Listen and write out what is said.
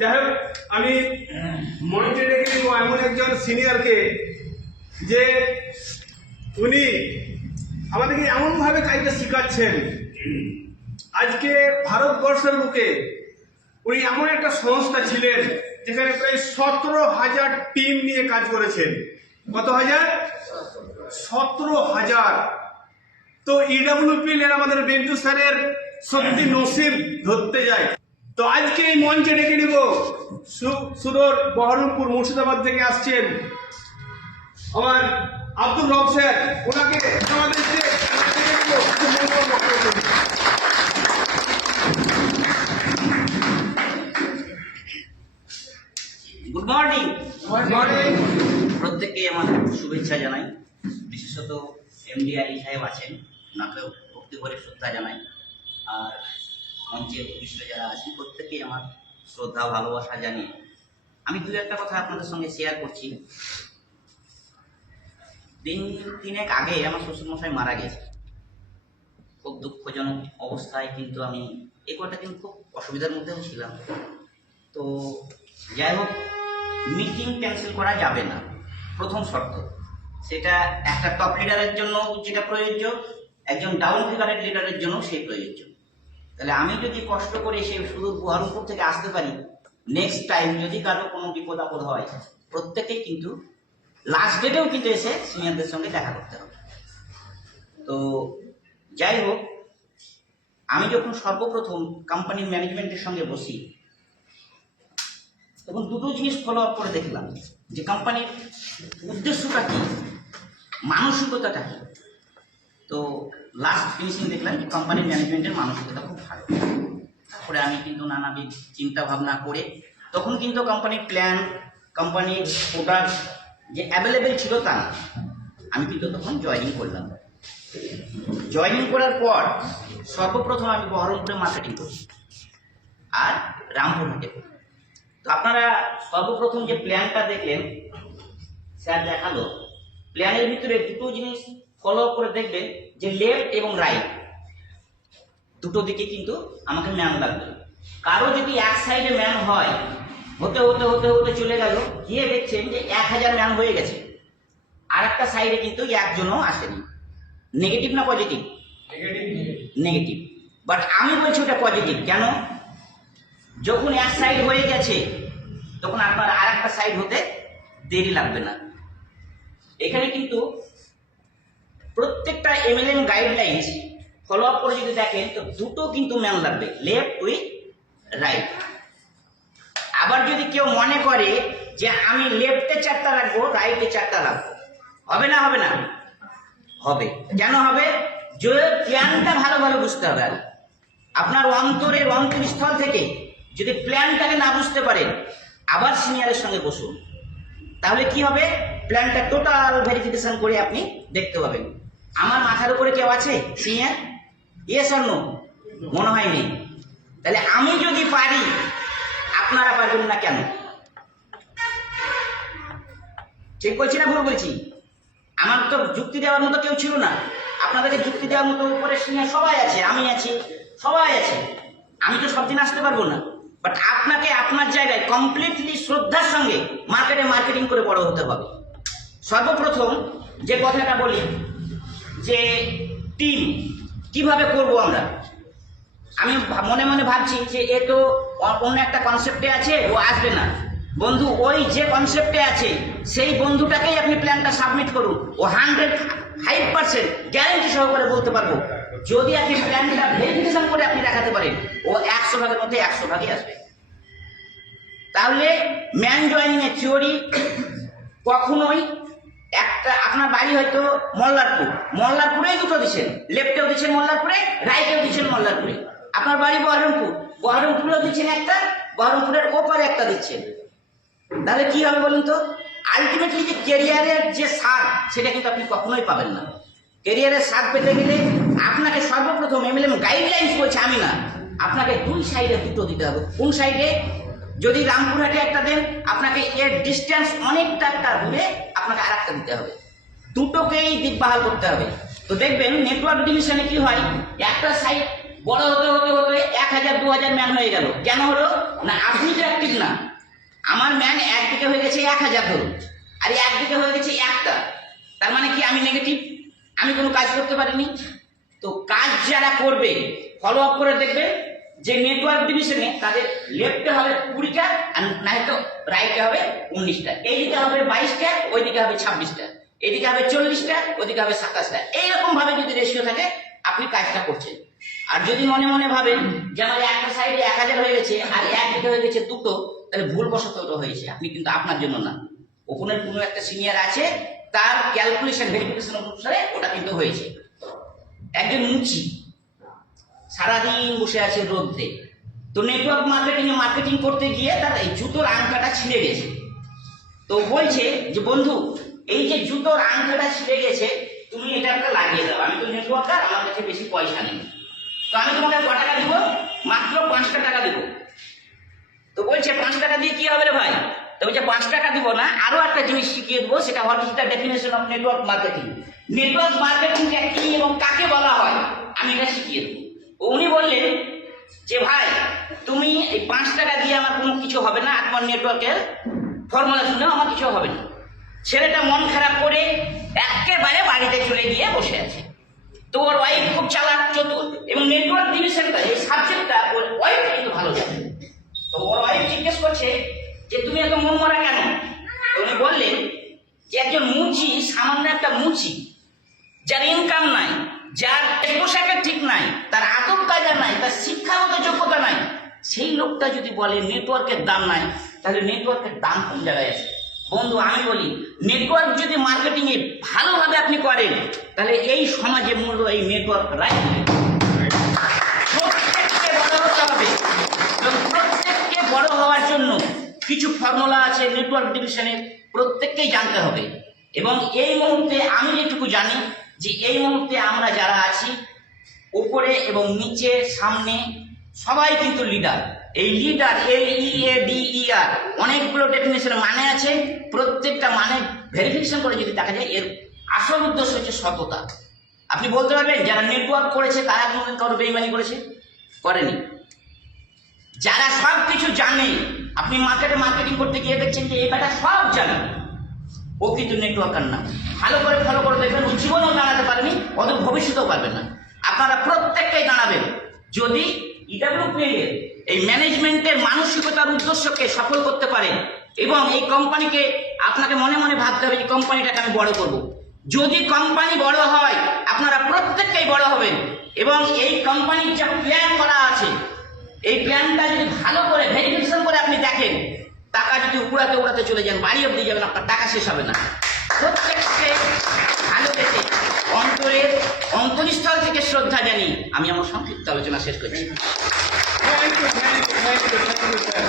যাই হোক, আমি মঞ্চে ডেকে নিব এমন একজন সিনিয়রকে যে উনি আমাদেরকে এমনভাবে কাজটা শেখাচ্ছেন। আজকে ভারতবর্ষের বুকে উনি এমন একটা সংস্থা ছিলেন যেখানে প্রায় 17,000 টিম নিয়ে কাজ করেছেন। কত হাজার? 17,000। তো ইডব্লিউপি আমাদের বেঞ্জু স্যারের সত্যি নসিব ধরতে যায়। তো আজকে এই মঞ্চে ডেকে নিব সুদূর বহরমপুর মুর্শিদাবাদ থেকে আসছেন আমার আব্দুল রব স্যার। ওনাকে আমাদের গুড মর্নিং। Good morning. প্রত্যেককে আমার শুভেচ্ছা জানাই। বিশেষত এমডি আলী সাহেব আছেন, ওনাকেও ভক্তি করে শ্রদ্ধা জানাই। আর মঞ্চে উপবিষ্ট যারা আছেন প্রত্যেকেই আমার শ্রদ্ধা ভালোবাসা জানিয়ে আমি দু একটা কথা আপনাদের সঙ্গে শেয়ার করছি। দিন তিনেক আগে আমার শ্বশুরমশাই মারা গেছে, খুব দুঃখজনক অবস্থায়। কিন্তু আমি এই কটা দিন খুব অসুবিধার মধ্যেও ছিলাম। তো যাই হোক, মিটিং ক্যান্সেল করা যাবে না, প্রথম শর্ত। সেটা একটা টপ লিডারের জন্য যেটা প্রযোজ্য, একজন ডাউন ফিগারের লিডারের জন্য সেই প্রযোজ্য। তাহলে আমি যদি কষ্ট করে সে শুধু বহরমপুর থেকে আসতে পারি, নেক্সট টাইম যদি কারো কোনো বিপদ আপদ হয়, প্রত্যেকেই কিন্তু লাস্ট ডেটেও কিন্তু এসে সিনিয়রদের সঙ্গে দেখা করতে হবে। তো যাই হোক, আমি যখন সর্বপ্রথম কোম্পানির ম্যানেজমেন্টের সঙ্গে বসি, তখন দুটো জিনিস ফলো আপ করে দেখলাম যে কোম্পানির উদ্দেশ্যটা কী, মানসিকতাটা কী। তো লাস্ট ফিনিশিং দেখলাম যে কোম্পানির ম্যানেজমেন্টের মানসিকতা খুব ভালো। তারপরে আমি কিন্তু নানাবিধ চিন্তা ভাবনা করে তখন কিন্তু কোম্পানির প্ল্যান, কোম্পানির প্রোডাক্ট যে অ্যাভেলেবেল ছিল তা না, আমি কিন্তু তখন জয়েনিং করলাম। জয়েনিং করার পর সর্বপ্রথম আমি বহরমপুরে মার্কেটিং করি আর রামপুরহাটে করি। তো আপনারা সর্বপ্রথম যে প্ল্যানটা দেখলেন স্যার দেখালো, প্ল্যানের ভিতরে দুটো জিনিস ফলো আপ করে দেখবেন যে লেফট এবং রাইট দুটো দিকে কিন্তু আমাকে ম্যান লাগবে। কারো যদি এক সাইডে ম্যান হয়, হতে হতে হতে হতে চলে গেল, গিয়ে দেখছেন যে 1000 ম্যান হয়ে গেছে, আর একটা সাইডে কিন্তু একজনও আসেনি। নেগেটিভ না পজিটিভ? নেগেটিভ। বাট আমি বলছি ওটা পজিটিভ। কেন? যখন এক সাইড হয়ে গেছে তখন আপনার আর একটা সাইড হতে দেরি লাগবে না। এখানে কিন্তু প্রত্যেকটা এমএলএম গাইডলাইন্স ফলো আপ করে যদি দেখেন তো দুটো কিন্তু ম্যান লাগবে, লেফট উইথ রাইট। আবার যদি কেউ মনে করে যে আমি লেফটে 4টা রাখবো, রাইটে 4টা রাখবো, হবে না? হবে না? হবে। কেন হবে? যে প্ল্যানটা ভালো ভালো বুঝতে হবে। আপনার অন্তরের অন্তঃস্থল থেকে যদি প্ল্যানটাকে না বুঝতে পারেন, আবার সিনিয়রের সঙ্গে বসুন, তাহলে কি হবে? প্ল্যানটা টোটাল ভেরিফিকেশন করে আপনি দেখতে পাবেন। আমার মাথার উপরে কেউ আছে সিনিয়র? Yes or no? মনে হয় নেই। তাহলে আমি যদি পারি, আপনারা পারবেন না কেন? ঠিক বলছি না ভুল বলছি? আমার তো যুক্তি দেওয়ার মতো কেউ ছিল না। আপনাদেরকে যুক্তি দেওয়ার মতো উপরে সিনিয়র সবাই আছে, আমি আছি, সবাই আছে। আমি তো সব দিন আসতে পারবো না। বাট আপনাকে আপনার জায়গায় কমপ্লিটলি শ্রদ্ধার সঙ্গে মার্কেটিং করে বড় হতে হবে। সর্বপ্রথম যে কথাটা বলি যে টিম কিভাবে করব আমরা। আমি মনে মনে ভাবছি যে এ তো অন্য একটা কনসেপ্টে আছে, ও আসবে না। বন্ধু, ওই যে কনসেপ্টে আছে সেই বন্ধুটাকেই আপনি প্ল্যানটা সাবমিট করুন। ও 105% গ্যারান্টি সহকারে বলতে পারবো, যদি আপনি প্ল্যানটা ভেরিফিকেশন করে আপনি দেখাতে পারেন, ও 100 ভাগের মধ্যে 100 ভাগই আসবে। তাহলে ম্যান জয়েনিং এর থিওরি কখনোই একটা, আপনার বাড়ি হয়তো মল্লারপুরেই দুটো দিচ্ছেন, লেফটেও দিচ্ছেন মল্লারপুরে, রাইটেও দিচ্ছেন মল্লারপুরে। আপনার বাড়ি বহরমপুরেও দিচ্ছেন একটা, বহরমপুরের ওপারে একটা দিচ্ছেন। তাহলে কি হবে বলুন তো? আলটিমেটলি যে ক্যারিয়ারের যে স্বাদ, সেটা কিন্তু আপনি কখনোই পাবেন না। ক্যারিয়ারের স্বাদ পেতে গেলে আপনাকে সর্বপ্রথম এমএলএম গাইডলাইন্স বলছে, আমি না, আপনাকে দুই সাইডে দুটো দিতে হবে। কোন সাইডে? যদি রামপুরহাটে একটা দেন, আপনাকে এর ডিস্টেন্স অনেকটা একটা দূরে আপনাকে আর একটা দিতে হবে। দুটোকেই দিকবাহাল করতে হবে। তো দেখবেন নেটওয়ার্ক ডিভিশনে কি হয়, একটা সাইড বড় হতে হতে হতে 1000 2000 ম্যান হয়ে গেল। কেন হলো না? আপনি তো অ্যাক্টিভ না। আমার ম্যান একদিকে হয়ে গেছে 1000 ধরুন, আর একদিকে হয়ে গেছে একটা। তার মানে কি আমি নেগেটিভ? আমি কোনো কাজ করতে পারিনি। তো কাজ যারা করবে ফলো আপ করে দেখবে যে নেটওয়ার্ক ডিভিশনে তাদের লেফটে হবে 20টা, আর নয়তো রাইটে হবে 19টা। এইদিকে হবে 22টা, ওইদিকে হবে 26টা, এদিকে হবে 40টা, ওইদিকে হবে 27টা। এইরকম ভাবে যদি রেশিও থাকে আপনি কাজটা করছেন। আর যদি মনে মনে ভাবেন যে আমার একটা সাইডে 1000 হয়ে গেছে আর একদিকে হয়ে গেছে 2টো, তাহলে ভুলবশত ওটা হয়েছে, আপনি কিন্তু আপনার জন্য না, ওখানের কোনো একটা সিনিয়র আছে তার ক্যালকুলেশন ভেরিফিকেশন অনুসারে ওটা কিন্তু হয়েছে। একজন মুচি সারাদিন বসে আছে রোদ্রে, তো নেটওয়ার্ক মার্কেটিং করতে গিয়ে তার এই জুতোর আংটাটা ছিঁড়ে গেছে। তো বলছে যে বন্ধু, এই যে জুতোর আংটাটা ছিঁড়ে গেছে, তুমি এটা একটা লাগিয়ে দাও। আমি তো নেটওয়ার্কার, আমার কাছে বেশি পয়সা নেই, তো আমি তোমাকে ক টাকা দিব? মাত্র 5টা টাকা দিব। তো বলছে 5 টাকা দিয়ে কি হবে রে ভাই? তো বলছে 5 টাকা দিব না, আরো একটা জিনিস শিখিয়ে দেবো, সেটা what is the definition of network marketing. Network মার্কেটিংটা কি এবং কাকে বলা হয় আমি এটা শিখিয়ে দেবো। উনি বললেন যে ভাই, তুমি এই 5 টাকা দিয়ে আমার কোনো কিছু হবে না, তোমার নেটওয়ার্কের ফর্মুলা শুনেও আমার কিছু হবে না। ছেলেটা মন খারাপ করে একেবারে বাড়িতে চলে গিয়ে বসে আছে। তো ওর ওয়াইফ খুব চালাক চতুর, এবং নেটওয়ার্ক ডিভিশনটা এই সাবজেক্টটা ওর ওয়াইফ কিন্তু ভালো জানে। তো ওর ওয়াইফ জিজ্ঞেস করছে যে তুমি এত মন মরা কেন? উনি বললেন যে একজন মুচি, সামান্য একটা মুচি, যার ইনকাম নাই, যার পোশাকের ঠিক নাই, তার আদব কায়দা নাই, তার শিক্ষাগত যোগ্যতা নাই, সেই লোকটা যদি বলে নেটওয়ার্কের দাম নাই, তাহলে নেটওয়ার্কের দাম কোন জায়গায় আছে? বন্ধু, আমি বলি নেটওয়ার্ক যদি মার্কেটিং এ ভালোভাবে আপনি করেন, তাহলে এই সমাজে মূল্য এই নেটওয়ার্ক রাইট। প্রত্যেককে বড় হতে হবে, প্রত্যেককে বড় হওয়ার জন্য কিছু ফর্মুলা আছে নেটওয়ার্ক ডিভিশনের, প্রত্যেককেই জানতে হবে। এবং এই মুহূর্তে আমি যেটুকু জানি যে এই মুহূর্তে আমরা যারা আছি উপরে এবং নিচে সামনে সবাই কিন্তু লিডার। এই লিডার LEADER অনেকগুলো ডেফিনেশনের মানে আছে, প্রত্যেকটা মানে ভেরিফিকেশন করে যদি দেখা যায় এর আসল উদ্দেশ্য হচ্ছে সততা। আপনি বলতে পারবেন যারা নেটওয়ার্ক করেছে তারা কোনোদিন কারো বেইমানি করেছে? করেনি। যারা সব কিছু জানে, আপনি মার্কেটিং করতে গিয়ে দেখছেন যে এই ব্যাটা সব জানে, ও কিন্তু নেটওয়ার্কার না। ভালো করে ফলো করে দেখবেন, ও জীবনেও দাঁড়াতে পারেনি, অদূর ভবিষ্যতেও পারবেন না। আপনারা প্রত্যেকটাই দাঁড়াবেন যদি EWP এই ম্যানেজমেন্টের মানসিকতার উদ্দেশ্যকে সফল করতে পারেন। এবং এই কোম্পানিকে আপনাকে মনে মনে ভাবতে হবে এই কোম্পানিটাকে আমি বড় করব। যদি কোম্পানি বড় হয়, আপনারা প্রত্যেকটাই বড় হবেন। এবং এই কোম্পানির যা প্ল্যান করা আছে, এই প্ল্যানটা যদি ভালো করে ভেরিফিকেশন করে আপনি দেখেন, টাকা যদি উড়াতে চলে যান, বাড়ি অব্দি যাবেন, আপনার টাকা শেষ হবে না। প্রত্যেককে ভালোবেসে অন্তরস্থল থেকে শ্রদ্ধা জানি আমি আমার সংক্ষিপ্ত আলোচনা শেষ করছি। Thank you, sir.